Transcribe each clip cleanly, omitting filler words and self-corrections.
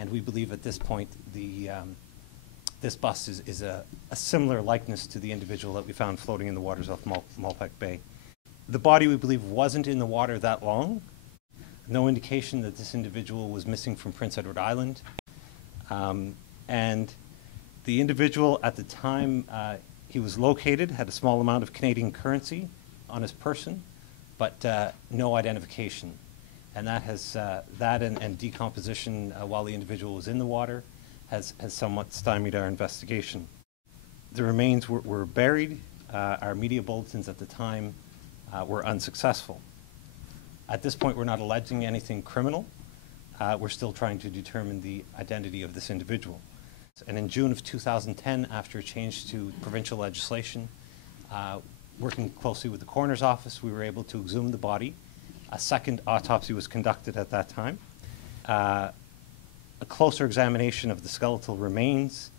and we believe at this point this bust is a similar likeness to the individual that we found floating in the waters off Malpeque Bay. The body, we believe, wasn't in the water that long. No indication that this individual was missing from Prince Edward Island. And the individual at the time he was located had a small amount of Canadian currency on his person, but no identification. And that has and decomposition while the individual was in the water has somewhat stymied our investigation. The remains were buried. Our media bulletins at the time were unsuccessful. At this point, we're not alleging anything criminal. We're still trying to determine the identity of this individual. And in June of 2010, after a change to provincial legislation, working closely with the coroner's office, we were able to exhume the body. A second autopsy was conducted at that time. A closer examination of the skeletal remains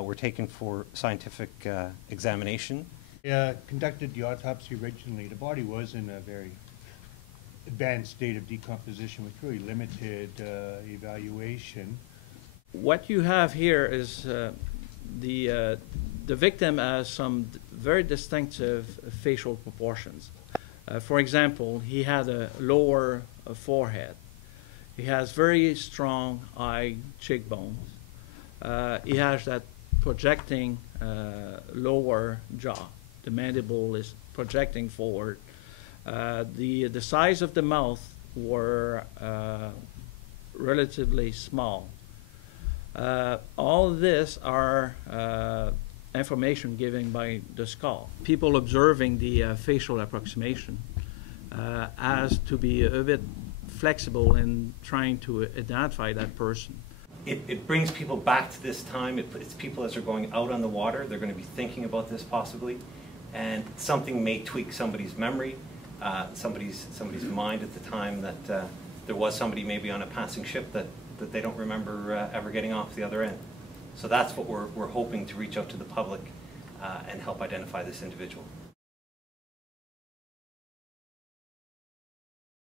were taken for scientific examination. Conducted the autopsy originally. The body was in a very advanced state of decomposition with really limited evaluation. What you have here is the victim has some very distinctive facial proportions. For example, he had a lower forehead. He has very strong eye cheekbones. He has that projecting lower jaw. The mandible is projecting forward. The size of the mouth were relatively small. All this are information given by the skull. People observing the facial approximation has to be a bit flexible in trying to identify that person. It brings people back to this time. It's people as they're going out on the water. They're going to be thinking about this possibly, and something may tweak somebody's memory, somebody's mind at the time that there was somebody maybe on a passing ship that they don't remember ever getting off the other end. So that's what we're hoping to reach out to the public and help identify this individual.